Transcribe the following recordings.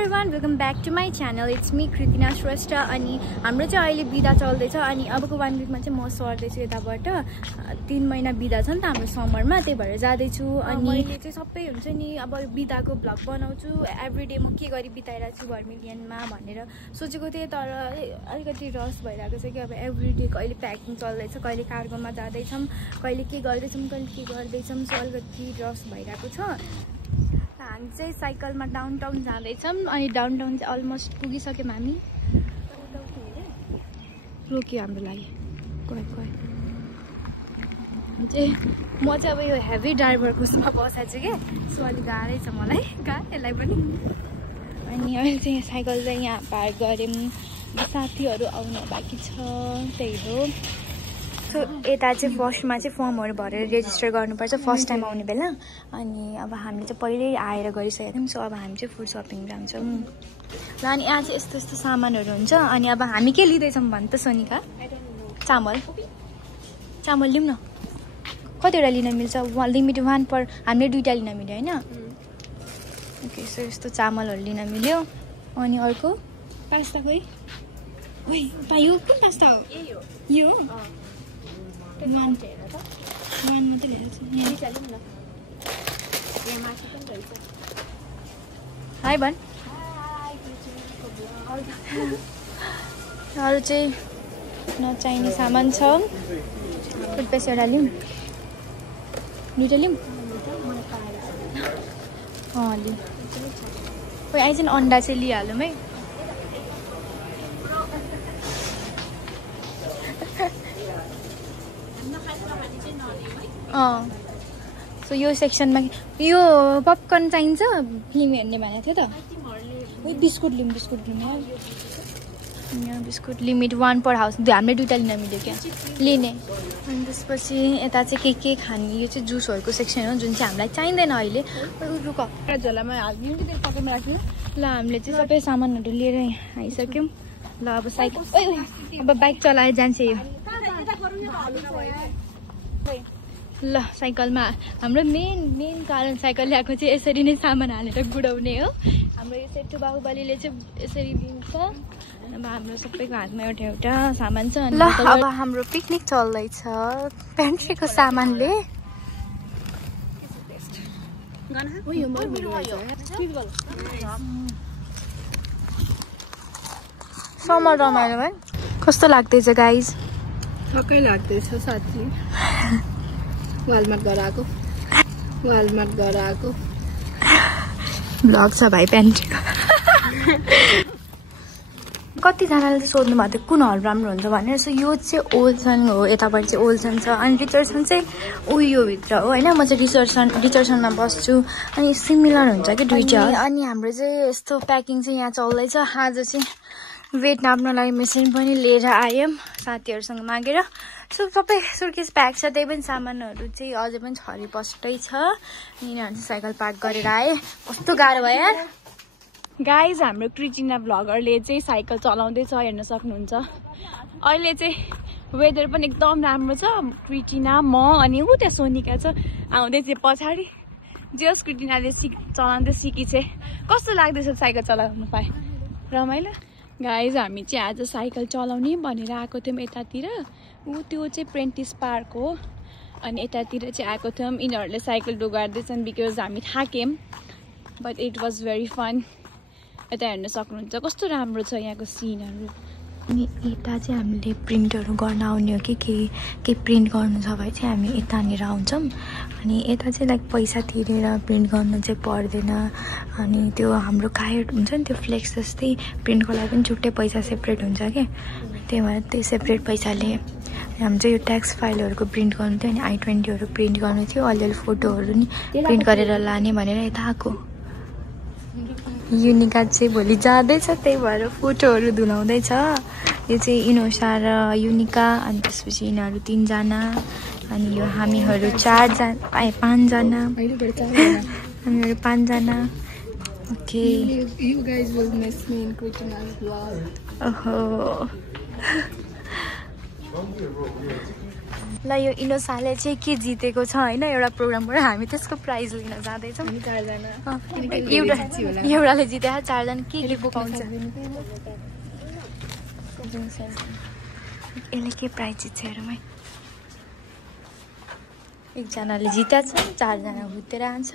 everyone, welcome back to my channel. It's me Kritina Shrestha अनि हाम्रो चाहिँ अहिले बिदा चल्दैछ अनि अबको 1 वीकमा चाहिँ म सर्दै छु यताबाट 3 महिना बिदा छ नि त हाम्रो समरमा त्यही भएर जादै छु अनि मैले चाहिँ सबै हुन्छ नि अब बिदाको भ्लग बनाउँछु एभ्री डे म के गरी बिताइरा छु भर्मिलियनमा भनेर सोचेको थिएँ तर अलिकति रस भइराको छ कि अब एभ्री डे कहिले प्याकिङ चल्दैछ कहिले कार्गोमा जादै छम कहिले के गर्दै छम कहिले के गर्दै छम सो अलिकति रस भइराको छ हामी चाहिँ साइकलमा डाउनटाउन जाँदैछौँ अनि डाउनटाउन चाहिँ अलमोस्ट पुगिसक्यौँ हामी रोक्यो हाम्रो लागि म चाहिँ अब यो हेभी ड्राइभरको उसमा बसेको छु कि सो अलिक गाह्रै छ मलाई यसलाई पनि अनि अहिले चाहिँ साइकल चाहिँ यहाँ पार्क गऱ्यौँ साथीहरू आउनु बाँकी छ त्यही हो सो यता चाहिँ फर्स्टमा चाहिँ फर्महरू भरेर रेजिस्टर गर्नुपर्छ फर्स्ट टाइम आउने बेला अनि अब हामीले चाहिँ पहिल्यै आएर गरिसकेको थियौँ सो अब हामी चाहिँ फुड सपिङ जान्छौँ ल अनि यहाँ चाहिँ यस्तो यस्तो सामानहरू हुन्छ अनि अब हामी के लिँदैछौँ भन् त सोनिका चामल लिउँ न कतिवटा लिन मिल्छ लिमिट 1 पर हामीले 2टा लिन मिल्यो होइन ओके सो यस्तो चामलहरू लिन मिल्यो अनि अर्को पास्ता खोइ यो कुन पास्ता हो यो One मात्रै ल्याएको हाई भन् अरू चाहिँ नचाहिने सामान छ टुथपेस्ट एउटा लिउँ 2टा लिउँ लिउँ खोइ आइज न अन्डा चाहिँ लिइहालौँ है सो यो सेक्सनमा यो पपकर्न चाहिन्छ फिल्म हेर्ने भनेको थियो त बिस्कुट लिउँ यहाँ बिस्कुट लिमिट 1 पर हाउस हामीले 2टा लिन मिल्यो क्या लिने अनि त्यसपछि यता चाहिँ के खाने यो चाहिँ जुसहरूको सेक्सन हो जुन चाहिँ हामीलाई चाहिँदैन अहिले झोलामा हालिदिउँ कि त्यो पकेटमा राख्नु ल हामीले चाहिँ सबै सामानहरू लिएर आइसक्यौँ ल अब साइकल अब बाइक चलाएर जान्छ यो ल साइकलमा हाम्रो मेन कारण साइकल ल्याएको चाहिँ यसरी नै सामान हालेर गुडाउने हो हाम्रो यो सेट्टु बाहुबलीले चाहिँ यसरी दिन्छ अब हाम्रो सबैको हातमा एउटा सामान छ ल अब हाम्रो पिकनिक चल्दैछ पेन्ट्रीको सामानले समर रमाइलो है कस्तो लाग्दैछ गाइज छक्कै लाग्दैछ साथी वालमार्ट गराएको भ्लग छ भाइ पेन्ट्रीको कतिजनाले चाहिँ सोध्नु भएको थियो कुन हल राम्रो हुन्छ भनेर सो यो चाहिँ ओल्सन हो यतापट्टि चाहिँ ओल्सन छ अनि रिचर्डसन चाहिँ उयो भित्र हो होइन म चाहिँ रिचर्डसनमा बस्छु अनि सिमिलर हुन्छ कि दुईटा अनि हाम्रो चाहिँ यस्तो प्याकिङ चाहिँ यहाँ चल्दैछ आज चाहिँ वेट नाप्न लागि मेसिन पनि लिएर आयौँ साथीहरूसँग मागेर सो सबै सुर्केस प्याक छ त्यही पनि सामानहरू चाहिँ अझै पनि छरी पस्टै छ यिनीहरू चाहिँ साइकल पार्क गरेर आए कस्तो गाह्रो भयो यार गाइज हाम्रो क्रिटिना भ्लगरले चाहिँ साइकल चलाउँदैछ हेर्न सक्नुहुन्छ अहिले चाहिँ वेदर पनि एकदम राम्रो छ क्रिटिना म अनि ऊ त्यहाँ सोनिका छ आउँदै चाहिँ पछाडि जस क्रिटिनाले चलाउँदै सिकी चाहिँ कस्तो लाग्दैछ साइकल चलाउनु पाए रमाइलो गाइज हामी चाहिँ आज साइकल चलाउने भनेर आएको थियौँ यतातिर त्यो चाहिँ प्रेन्टिस पार्क हो अनि यतातिर चाहिँ आएको थियौँ यिनीहरूले साइकल डुगार्दैछन् बिकज हामी थाक्यौँ but it was very fun यता हेर्न सक्नुहुन्छ कस्तो राम्रो छ यहाँको सिनहरू अनि यता चाहिँ हामीले प्रिन्टहरू गर्न आउने हो कि के प्रिन्ट गर्नु छ भने चाहिँ हामी यतानिर आउँछौँ अनि यता चाहिँ लाइक पैसा तिरेर प्रिन्ट गर्नु चाहिँ पर्दैन अनि त्यो हाम्रो कार्ड हुन्छ नि त्यो फ्लेक्स जस्तै प्रिन्टको लागि पनि छुट्टै पैसा सेपरेट हुन्छ क्या त्यही भएर त्यही सेपरेट पैसाले हाम्रो चाहिँ यो ट्याक्स फाइलहरूको प्रिन्ट गर्नु थियो अनि I-20हरू प्रिन्ट गर्नु थियो अलिअलि फोटोहरू नि प्रिन्ट गरेर लाने भनेर यता आएको युनिका चाहिँ भोलि जाँदैछ त्यही भएर फोटोहरू धुलाउँदैछ यो चाहिँ इनोसा र युनिका अनि त्यसपछि यिनीहरू 3 जना अनि यो हामीहरू 5 जना हामीहरू 5 जना okay You guys will miss me in Kritina's vlog. ओहो ल यो इनोसाले चाहिँ के जितेको छ हैन एउटा प्रोग्रामबाट हामी त्यसको प्राइज लिन जाँदैछौँ एउटाले जिते 4 जना के बोकाउँछ यसले के प्राइज जित्छ हेरौँ है एकजनाले जितेको छ 4 जना भुतेर आन्छ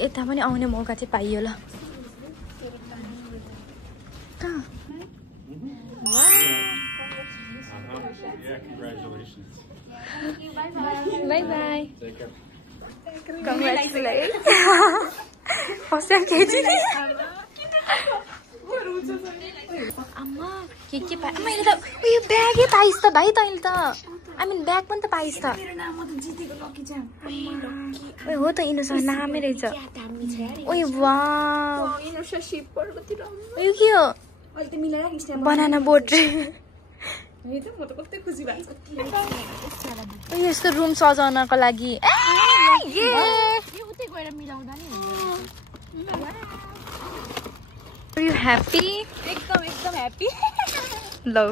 यता पनि आउने मौका चाहिँ पाइयो ल Congratulations. Bye bye. Congratulations. Amma, के पाए मैले त उयो ब्यागै पाइस् त भाइ तैँले त आई मिन ब्याग पनि त पाइस् त ओइ हो त इनोसँग नामै रहेछ ओइ वाउ उयो के हो बनाना बोट यसको रुम सजाउनको लागि Are you happy? एकदम happy. लो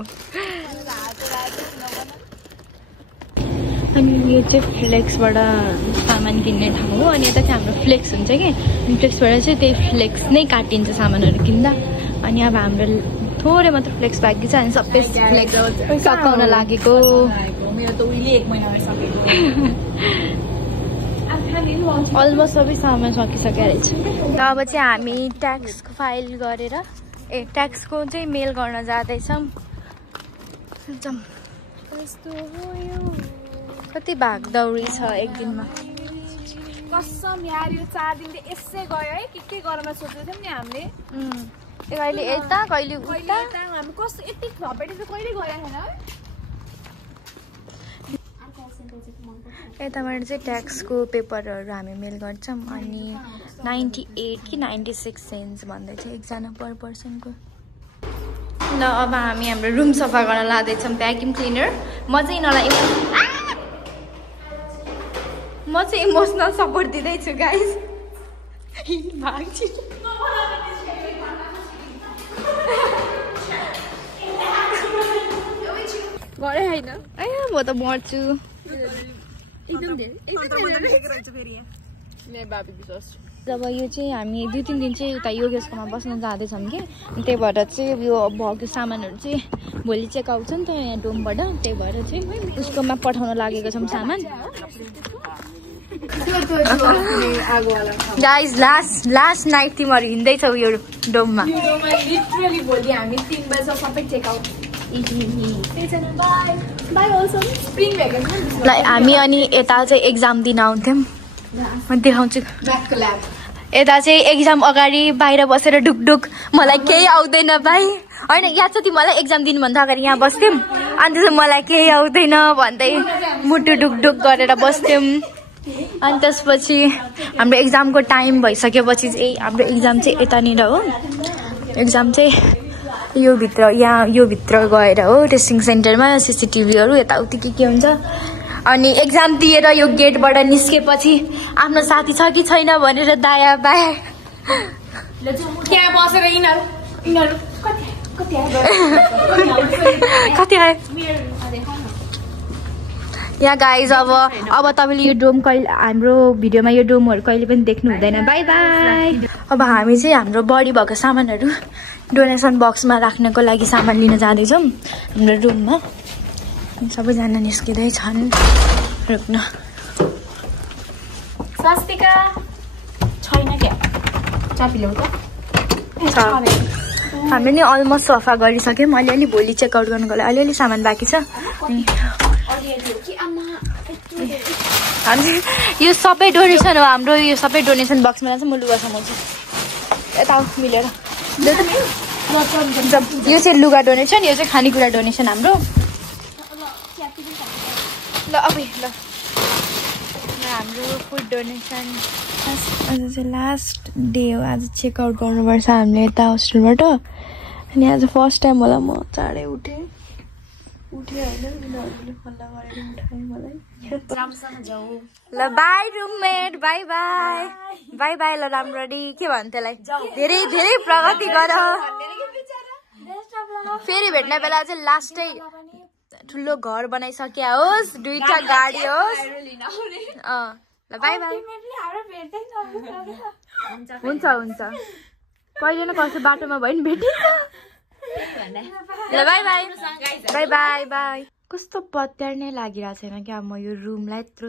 अनि यो चाहिँ फ्लेक्सबाट सामान किन्ने ठाउँ हो अनि यता चाहिँ हाम्रो फ्लेक्स हुन्छ कि अनि फ्लेक्सबाट चाहिँ त्यही फ्लेक्स नै काटिन्छ सामानहरू किन्दा अनि अब हाम्रो थोरै मात्र फ्लेक्स बाँकी छ अनि सबै फ्लेक्स सकाउन लागेको मेरो त उहिले 1 महिना भइसक्यो अलमोस्ट सबै सामान सकिसकेको रहेछ अब चाहिँ हामी ट्याक्सको फाइल गरेर ट्याक्सको चाहिँ मेल गर्न जाँदैछौँ कति भागदौडी छ एक दिनमा कसम यार यो 4 दिन यसै गयो है के गर्न सोचेको थियौँ नि हामीले कहिले यता कहिले उता हामी कस्तो यति थपेटी चाहिँ कहिले गएको छैन यताबाट चाहिँ ट्याक्सको पेपरहरू हामी मेल गर्छौँ अनि 98 कि 96 सेन्ट्स भन्दै छ एकजना पर पर्सनको ल अब हामी हाम्रो रुम सफा गर्न लाँदैछौँ भ्याक्युम क्लिनर म चाहिँ इमोसनल सपोर्ट दिँदैछु गाइज गरे हैन ए म त मर्छु जब यो चाहिँ हामी 2-3 दिन चाहिँ उता योगेशकोमा बस्न जाँदैछौँ कि त्यही भएर चाहिँ यो भएको सामानहरू चाहिँ भोलि चेक आउँछ नि त यहाँ डोमबाट त्यही भएर चाहिँ उसकोमा पठाउन लागेको छौँ सामान गाइज लास्ट नाइट तिमीहरू हिँड्दैछौ यो डोममा लिटरली भोलि हामी 3 बजे सबै चेक आउट हामी अनि यता चाहिँ एक्जाम दिन आउँथ्यौँ म देखाउँछु यता चाहिँ एक्जाम अगाडि बाहिर बसेर ढुकढुक मलाई केही आउँदैन भाइ होइन याद छ तिमीलाई एक्जाम दिनुभन्दा अगाडि यहाँ बस्थ्यौँ अनि त्यसपछि मलाई केही आउँदैन भन्दै मुटु ढुकढुक गरेर बस्थ्यौँ अनि त्यसपछि हाम्रो एक्जामको टाइम भइसकेपछि चाहिँ हाम्रो एक्जाम चाहिँ यतानिर हो एक्जाम चाहिँ यो भित्र गएर हो टेस्टिङ सेन्टरमा सीसीटीभीहरू यताउति के हुन्छ अनि एक्जाम दिएर यो गेटबाट निस्केपछि आफ्नो साथी छ कि छैन भनेर दायाँ बायाँ त्यहाँ बसेर यिनीहरू कति आयो यहाँ गाइज अब तपाईँले यो डोम कहिले हाम्रो भिडियोमा यो डोमहरू कहिले पनि देख्नु हुँदैन बाई बाई अब हामी चाहिँ हाम्रो बढी भएको सामानहरू डोनेसन बक्समा राख्नको लागि सामान लिन जाँदैछौँ हाम्रो रुममा सबैजना निस्किँदैछन् रुक्न स्वास्तिका छैन क्या चाबी ल्याउ त हामीले नि अलमोस्ट सफा गरिसक्यौँ अलिअलि भोलि चेकआउट गर्नुको लागि अलिअलि सामान बाँकी छ यो सबै डोनेसन हो हाम्रो यो सबै डोनेसन बक्समा चाहिँ म लुगा समाउँछु यता मिलेर यो चाहिँ लुगा डोनेसन यो चाहिँ खानेकुरा डोनेसन हाम्रो ल अब ल हाम्रो फुड डोनेसन आज चाहिँ लास्ट डे हो आज चेकआउट गर्नुपर्छ हामीले यता होस्टेलबाट अनि आज फर्स्ट टाइम होला म चाँडै उठेँ होइन उनीहरूले हल्ला गरेर उठाएँ मलाई ल by roommate by by by by ल राम्ररी के भन्नु त्यसलाई धेरै धेरै प्रगति गर फेरि भेट्ने बेला चाहिँ लास्टै ठुलो घर बनाइसक्या होस्, 2टा गाडी होस्। ल बाई बाई। हुन्छ हुन्छ कहिले न कसो बाटोमा भयो नि भेटिन्छ। ल by by by by by. कस्तो पत्यार नै लागिरहेको छैन क्या, म यो रुमलाई यत्रो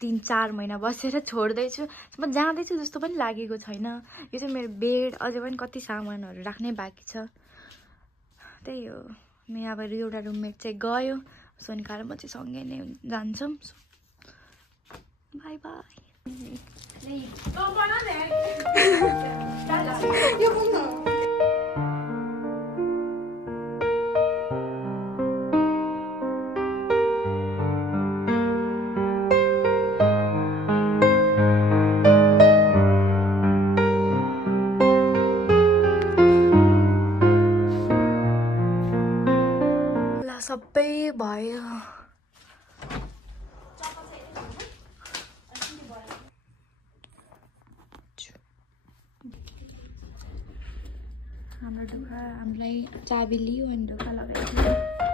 3-4 महिना बसेर छोड्दैछु, म जाँदैछु जस्तो पनि लागेको छैन। यो चाहिँ मेरो बेड, अझै पनि कति सामानहरू राख्नै बाँकी छ। त्यही हो, मेरो अब एउटा रुममेट चाहिँ गयो, सोनिका र म चाहिँ सँगै नै जान्छौँ। By by. सबै भयो। हाम्रो ढोका हामीलाई चाबी लियो अनि ढोका लगाइदियो।